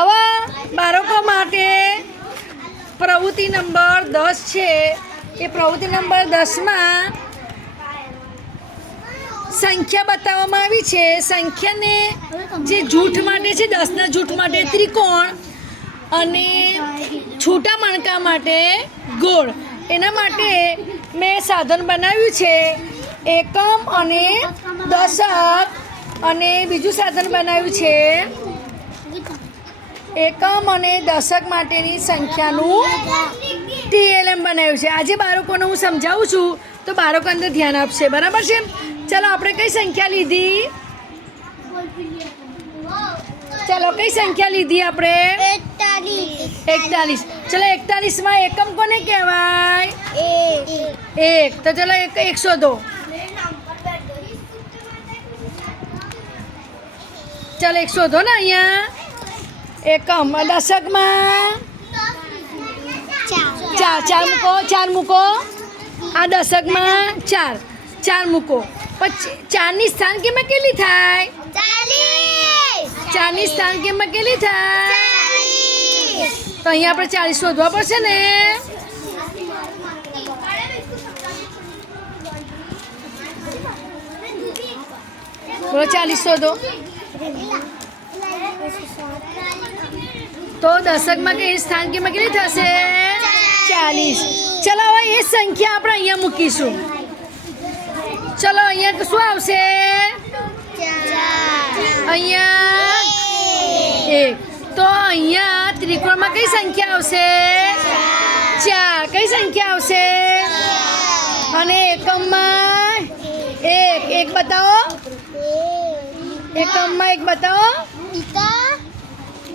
આવા બાળકો માટે પ્રવૃત્તિ નંબર 10 છે। એ પ્રવૃત્તિ નંબર 10માં સંખ્યા બતાવવામાં આવી છે। સંખ્યાને જે જૂથ માટે છે 10ના જૂથ માટે ત્રિકોણ અને છૂટા મણકા માટે ગોળ। એના માટે મેં સાધન બનાવ્યું છે એકમ અને દશક, અને બીજું સાધન બનાવ્યું છે એકમ અને દશક માટેની સંખ્યાનું TLM બનાવ્યું છે। આજે બાળકોને હું સમજાવું છું તો બાળકો અંદર ધ્યાન આપશે, બરાબર છે? ચાલો આપણે કઈ સંખ્યા લીધી? ચાલો કઈ સંખ્યા લીધી આપણે? 41। ચલો 41માં એકમ કોને કહેવાય? 1। તો ચલો 1 શોધો। ચાલો 1 શોધો ને અહીંયા એકમ। દશકમાં 4 મૂકો। આ દશકમાં 4 મૂકો। પછી 4ની સ્થાન કિંમત કેટલી થાય? 4ની સ્થાન કિંમત કેટલી થાય? તો અહીંયા આપણે 40 શોધવા પડશે ને। બોલો 40 શોધો। તો દશકમાં કે સ્થાન કિંમત કેટલી થશે? 40। ચલો હવે એ સંખ્યા આપણે અહીંયા મૂકીશું। ચલો અહીંયા શું આવશે? અહીંયા 1। તો અહીંયા ત્રિકોણમાં કઈ સંખ્યા આવશે? 4। કઈ સંખ્યા આવશે? અને એકમમાં 1 બતાવો। એકમમાં 1 બતાવો।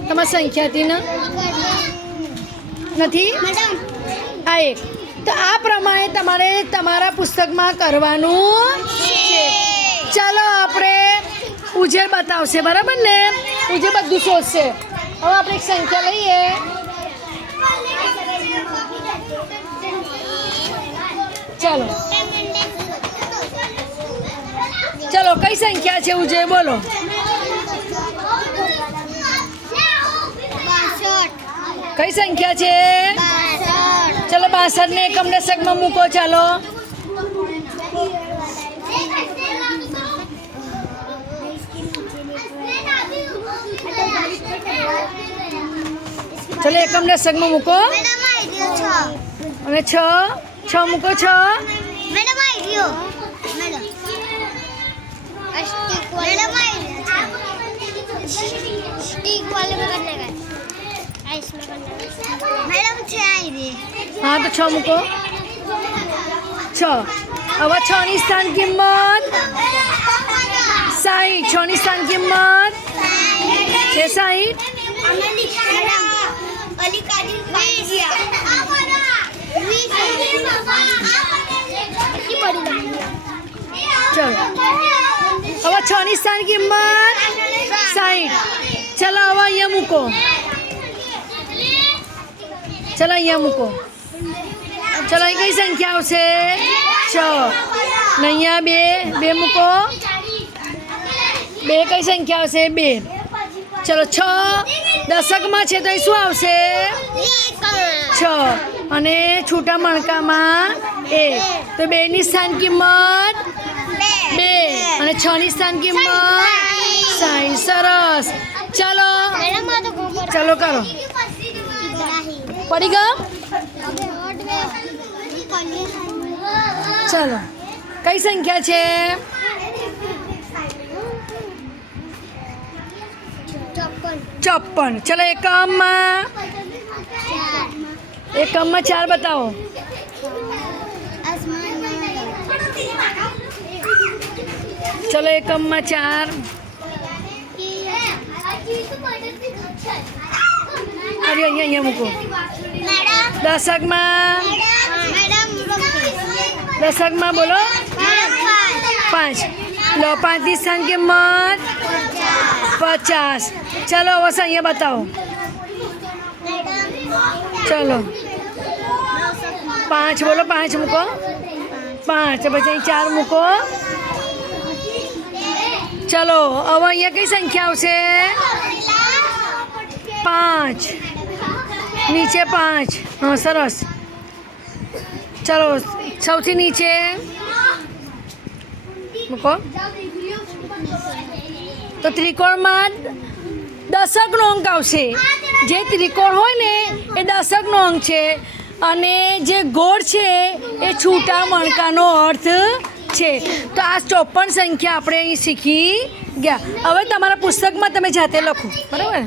તમારી સંખ્યાથી નથી આ 1। તો આ પ્રમાણે તમારે તમારા પુસ્તકમાં કરવાનું છે। ચાલો આપણે ઉજેર બતાવશે, બરાબર ને? ઉજેર બધું શોધશે। હવે આપણે એક સંખ્યા લઈએ। ચાલો ચલો કઈ સંખ્યા છે ઉજય? બોલો। કઈ સંખ્યા છે? ચલો 62 ને એકમ દશકમાં મૂકો। ચાલો ચલો એકમ દશકમાં મૂકો અને 6 મૂકો। 6 हाँ तो 6 મૂકો। 6। હવે 6ની સ્થાન કિંમત 60। 6ની સ્થાન કિંમત છે 60। ચલો હવે 6ની સ્થાન કિંમત 60। ચલો હવે અહીંયા મૂકો। ચલો અહીંયા મૂકો। ચલો અહીં કઈ સંખ્યા આવશે? 6। ને અહીંયા 2 મૂકો। 2 કઈ સંખ્યા આવશે? 2। ચલો 6 દશકમાં છે તો અહીં શું આવશે? 6 અને છૂટા મણકામાં 1। તો 2ની સ્થાન કિંમત 2 અને 6ની સ્થાન કિંમત 60। સરસ। ચલો ચલો કરો। પડી ગયો? ચલો કઈ સંખ્યા છે? 54। ચલો એકમમાં 4 બતાવો। ચલો એકમમાં 4। અરે અહીંયા મૂકો। દશકમાં બોલો 5। લો 5ની સ્થાન કિંમત 50। ચલો બસ અહીંયા બતાવો। ચલો 5 બોલો। 5 મૂકો। 5 પછી 4 મૂકો। ચલો હવે અહીંયા કઈ સંખ્યા આવશે? 5 નીચે 5 હા સરસ ચલો સૌથી નીચે મૂકો તો ત્રિકોણમાં દશકનો અંક આવશે જે ત્રિકોણ હોય ને એ દશકનો અંક છે અને જે ગોળ છે એ છૂટા મણકાનો અર્થ છે તો આ 54 સંખ્યા આપણે અહીં શીખી ગયા હવે તમારા પુસ્તકમાં તમે જાતે લખો બરાબર